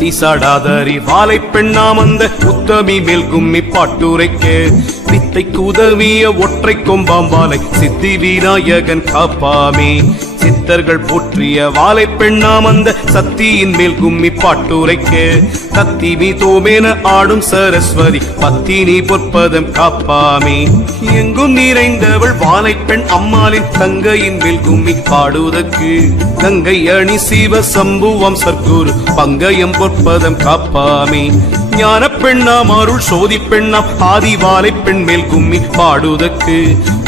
புத்தி சாடாதரி வாழை பெண்ணாம் அந்த உத்தமி மேல் கும்மி பாட்டுரைக்கு. வித்தைக்கு உதவிய ஒற்றை கொம்பாம்பாலை சித்தி விநாயகன் காப்பாமே. சித்தர்கள் போற்றிய வாழை பெண்ணாம் அந்த சத்தியின் மேல் கும்மி பாட்டுரைக்கு கத்தி மீ தோமேன ஆடும் சரஸ்வதி பத்தினி பொற்பதம் காப்பாமே. எங்கும் நிறைந்தவள் வாழை பெண் அம்மாளின் தங்கையின் மேல் கும்மி பாடுவதற்கு கங்கை அணி சிவ சம்புவம் சர்க்குரு பங்கயம் பொற்பதம் காப்பாமே. ஞான பெண்ணாம் அருள் சோதி பெண்ணாம் ஆதிவாலை பெண் மேல் கும்மி பாடுவதற்கு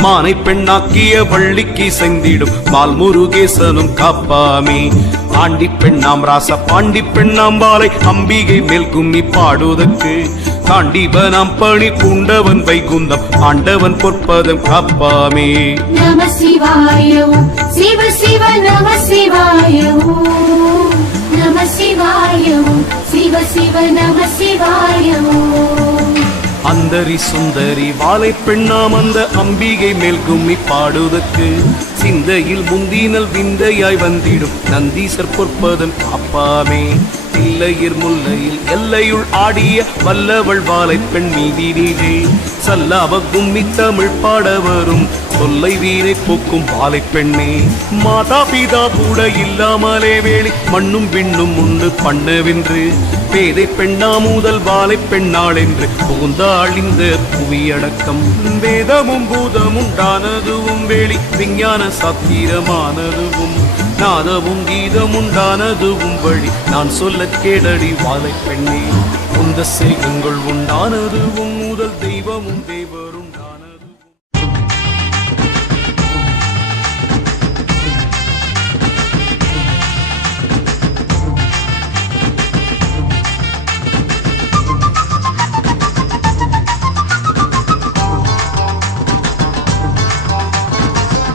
மானை பெண்ணாக்கிய வள்ளிக்கு செந்திடும் மால் முருகேசனும் காப்பாமே. ஆண்டி பெண்ணாம் ராச பாண்டி பெண்ணாம் பாலை அம்பிகை மேல் கும்மி பாடுவதற்கு தாண்டிவனாம் பணி பூண்டவன் வைகுந்தம் ஆண்டவன் பொற்பதம் காப்பாமே. நம சிவாய சிவ சிவ நம சிவாயோ. சிவ நம அந்தரி சுந்தரி வாழை பெண்ணாம் அந்த அம்பிகை மேல் கும்மி பாடுவதற்கு சிந்தையில் முந்தினல் விந்தையாய் வந்திடும் நந்தீசர் பொற்பதம் காப்பாமே இல்லையிர் முல்லையில் எல்லையுள் ஆடிய வல்லவள் வாழை பெண் மீதினிலே சல்லாவ கும்மி தமிழ் பாட வரும் தொல்லை வீரை போக்கும் பாலை பெண்ணே. மாதா பிதா கூட இல்லாமலே வேலி மண்ணும் விண்ணும் உண்டு பண்ணவென்று. பேதை பெண்ணா முதல் வாழை பெண்ணாள் என்று புகுந்தாள் இந்த புவியடக்கம். வேதமும் பூதமும் உண்டானதுவும் வேலி விஞ்ஞான சாத்திரமானதுவும். நாதமும் கீதமுண்டானதுவும் வழி. நான் சொல்ல கேடடி வாழை பெண்ணே. உந்த செய்கங்கள் உண்டானதுவும் முதல் தெய்வமும் தேவருண்டானதுவும்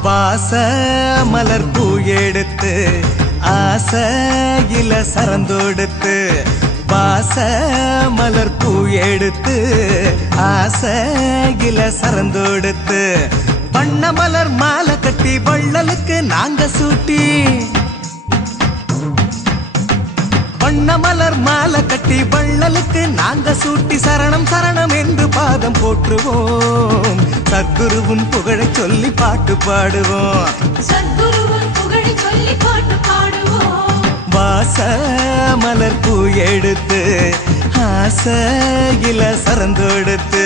பாச மலர் பூ எடுத்து ஆசையில சரந்தோடுத்து பாச மலர் பூ எடுத்து ஆசையில சரந்தோடுத்து வண்ண மலர் மாலை கட்டி வள்ளலுக்கு நாங்க சூட்டி. வண்ண மலர் கட்டி வள்ளலுக்கு நாங்க சூட்டி சரணம் சரணம் என்று பாதம் போற்றுவோம். சத்குருவின் புகழை சொல்லி பாட்டு பாடுவோம். சத்குருவின் புகழை சொல்லி பாட்டு பாடுவோம். வாச மலர் பூ எடுத்து ஆசையில சரந்தொடுத்து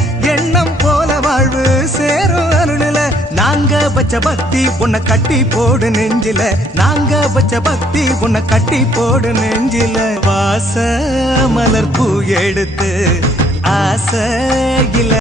வச்ச பக்தி உன்னை கட்டி போடு நெஞ்சில. நாங்க வச்ச பக்தி உன்னை கட்டி போடு நெஞ்சில. வாச மலர் பூ எடுத்து ஆசையில